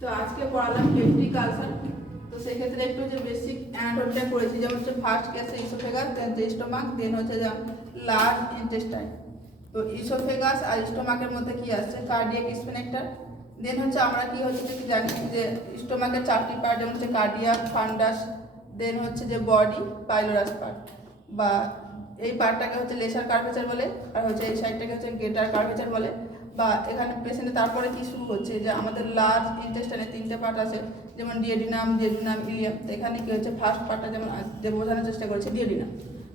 তো আজকে পড়ালাম peptic ulcer. তো সেক্ষেত্রে একটু যে বেসিক অ্যানাটমিটা করেছি, যেমন হচ্ছে ফার্স্ট কেসে ইসোফেগাস, দেন যে স্টোমাক, দেন হচ্ছে যে লার্জ ইন্টেস্টাইন। তো ইসোফেগাস আর স্টোমাকের মধ্যে কি আসছে, কার্ডিয়াক স্পিনেক্টার। দেন হচ্ছে আমরা কি হচ্ছে যে জানি যে স্টোমাকের 4টি পার্ট, যেমন হচ্ছে কার্ডিয়াক, ফান্ডাস, দেন হচ্ছে যে বডি, পাইলোরাস পার্ট। বা এই পার্টটাকে হচ্ছে লেসার কার্ভেচার বলে, আর হচ্ছে এই সাইডটাকে হচ্ছে গ্রেটার কার্ভেচার বলে। বা এখানে পেশেন্টে তারপরে কি শুরু হচ্ছে যে আমাদের লার্জ ইন্টেস্টাইনে 3টে পার্ট আছে, যেমন ডিএডিনাম, জেডুনাম, ইলিয়াম। তো এখানে কি হচ্ছে ফার্স্ট পার্টটা যেমন যে বোঝানোর চেষ্টা করেছে ডিএডিনাম।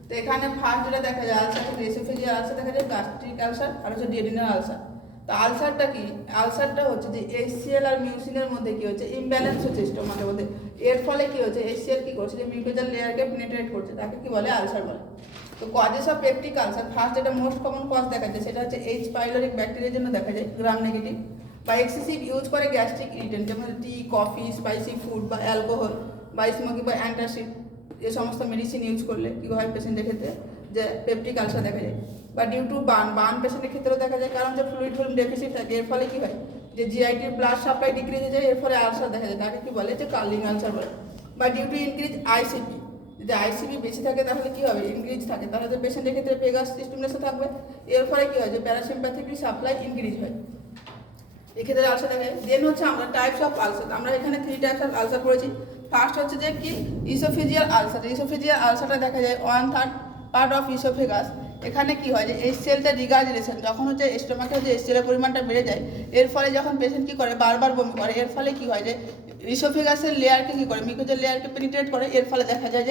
তো এখানে ফার্স্ট যেটা দেখা যায় আলসার, এসোফেজিয়াল আলসার দেখা যায়, গাস্ট্রিক আলসার, আর হচ্ছে ডিএডিনাল আলসার। তো আলসারটা কি, আলসারটা হচ্ছে যে এইচসিএল আর মিউসিনের মধ্যে কি হচ্ছে ইমব্যালেন্স হচ্ছে স্টোমাকের মধ্যে। এর ফলে কি হচ্ছে এইচসিএল কি করছে যে মিউকোজাল লেয়ারকে পেনিট্রেট করছে, তাকে কি বলে আলসার বলে। তো causes of peptic ulcer, first যেটা মোস্ট কমন কজ দেখা যায় সেটা হচ্ছে এইচ পাইলোরিক ব্যাকটেরিয়ার জন্য দেখা যায়, গ্রাম নেগেটিভ। বা এক্সেসিভ ইউজ করে গ্যাস্ট্রিক ইরিটেন্ট, যেমন টি, কফি, স্পাইসি ফুড, বা অ্যালকোহল, বা স্মোকিং, বা অ্যান্টাসিড, এই সমস্ত মেডিসিন ইউজ করলে কী হয় পেশেন্টের ক্ষেত্রে যে পেপটিক আলসার দেখা যায়। বা ডিউ টু বার্ন পেশেন্টের ক্ষেত্রেও দেখা যায়, কারণ যে ফ্লুইড ভলিউম ডেফিসিট থাকে, এর ফলে কী হয় যে জিআইটির ব্লাড সাপ্লাই ডিক্রিজ হয়ে যায়, এর ফলে আলসার দেখা যায়, তাকে কী বলে যে কার্লিং আলসার বলে। বা ডিউ টু ইনক্রিজ আইসিপি, যদি আইসিপি বেশি থাকে তাহলে কী হবে, ইনক্রিজ থাকে, তাহলে যে পেশেন্টের ক্ষেত্রে পেগাস স্টিমুলেশন থাকবে, এর ফলে কী হয় যে প্যারাসিম্প্যাথিক সাপ্লাই ইনক্রিজ হয়, এক্ষেত্রে আলসার দেখা যায়। দেন হচ্ছে আমরা টাইপস অফ আলসার, আমরা এখানে 3 টাইপস অফ আলসার করেছি। ফার্স্ট হচ্ছে যে কি ইসোফেজিয়াল আলসার। ইসোফেজিয়াল আলসারটা দেখা যায় 1/3 পার্ট অফ ইসোফেগাস। এখানে কি হয় যে এইচসিএলটা রিগার্জিনেশন, যখন হচ্ছে স্টোমাকে যে এইচসিএলের পরিমাণটা বেড়ে যায়, এর ফলে যখন পেশেন্ট কী করে বারবার বমি করে, এর ফলে কি হয় যে ইসোফেগাসের লেয়ারকে কী করে, মিউকোজাল লেয়ারকে পেনিট্রেট করে, এর ফলে দেখা যায়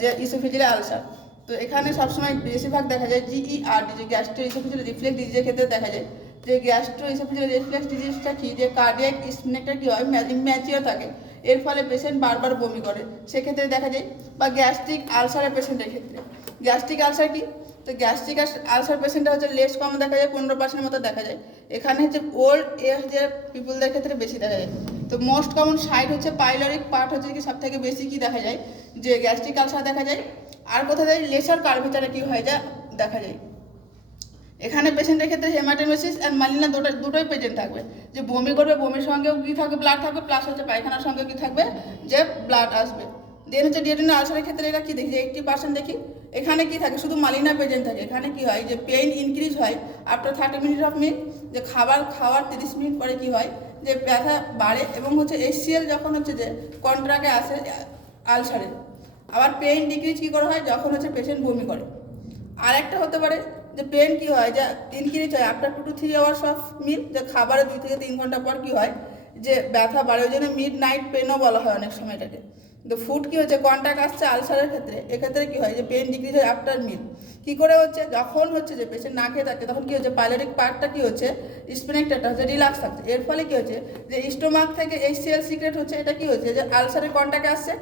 যে ইসোফেজিয়াল আলসার। তো এখানে সবসময় বেশিরভাগ দেখা যায় জিইআরডি, যে গ্যাস্ট্রো ইসোফেজিয়াল রিফ্লেক্স ডিজিজের ক্ষেত্রে দেখা যায় যে গ্যাস্ট্রো ইসোফেজিয়াল রিফ্লেক্স ডিজিজটা কি, যে কার্ডিয়াক স্পিনেক্টার কী হয় ম্যাচিওর থাকে, এর ফলে পেশেন্ট বারবার বমি করে, সেক্ষেত্রে দেখা যায়। বা গ্যাস্ট্রিক আলসারের পেশেন্টের ক্ষেত্রে, গ্যাস্ট্রিক আলসার কি, তো গ্যাস্ট্রিক আলসার পেশেন্টটা হচ্ছে লেস কম দেখা যায়, 15% মতো দেখা যায়। এখানে হচ্ছে ওল্ড এজের পিপুলদের ক্ষেত্রে বেশি দেখা যায়। তো মোস্ট কমন সাইড হচ্ছে পাইলোরিক পার্ট হচ্ছে কি সব থেকে বেশি কি দেখা যায় যে গ্যাস্ট্রিক আলসার দেখা যায়। আর কোথায় যায় লেসার কার্ভেচারে কি হয়ে যায় দেখা যায়। এখানে পেশেন্টের ক্ষেত্রে হেমাটোমেসিস অ্যান্ড মালিনা দুটোই প্রেজেন্ট থাকবে, যে বমি করবে, বমির সঙ্গেও কী থাকবে ব্লাড থাকবে, প্লাস হচ্ছে পায়খানার সঙ্গে কী থাকবে যে ব্লাড আসবে। দেন হচ্ছে ডিএডিনাল আলসারের ক্ষেত্রে এটা কী দেখি যে 80% দেখি, এখানে কি থাকে শুধু মালিনা প্রেজেন্ট থাকে। এখানে কি হয় যে পেইন ইনক্রিজ হয় আফটার 30 মিনিট অফ মিল, যে খাবার খাওয়ার 30 মিনিট পরে কি হয় যে ব্যথা বাড়ে, এবং হচ্ছে এইচসিএল যখন হচ্ছে যে কন্ট্রাকে আসে আলসারে। আবার পেইন ডিক্রিজ কী করে হয় যখন হচ্ছে পেশেন্ট বমি করে। আর একটা হতে পারে যে পেন কি হয় যে ইনক্রিজ হয় আফটার 2 to 3 আওয়ার্স অফ মিল, যে খাবারের 2 থেকে 3 ঘন্টা পর কি হয় যে ব্যথা বাড়ে, ওই জন্য মিড নাইট পেনও বলা হয় অনেক সময় এটাকে। তো ফুড কি হচ্ছে কন্ট্যাক্ট আসছে আলসারের ক্ষেত্রে, এক্ষেত্রে কি হয় যে পেন ডিক্রিজ হয় আফটার মিল। কী করে হচ্ছে, যখন হচ্ছে যে পেশেন্ট না খেয়ে থাকে তখন কি হচ্ছে পাইলোরিক পার্টটা কি হচ্ছে স্পিনেক্টারটা হচ্ছে রিল্যাক্স থাকছে, এর ফলে কি হচ্ছে যে স্টোমাক থেকে এইচসিএল সিক্রেট হচ্ছে, এটা কি হচ্ছে যে আলসারের কন্ট্যাক্টে আসছে।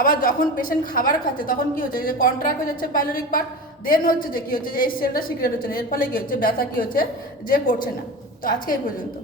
আবার যখন পেশেন্ট খাবার খাচ্ছে তখন কি হচ্ছে যে কন্ট্রাক্ট হয়ে যাচ্ছে পাইলোরিক পার্ট, দেন হচ্ছে যে কী হচ্ছে যে এইচসিএলটা সিক্রেট হচ্ছে না, এর ফলে কী হচ্ছে ব্যথা কী হচ্ছে যে করছে না। তো আজকে এই পর্যন্ত।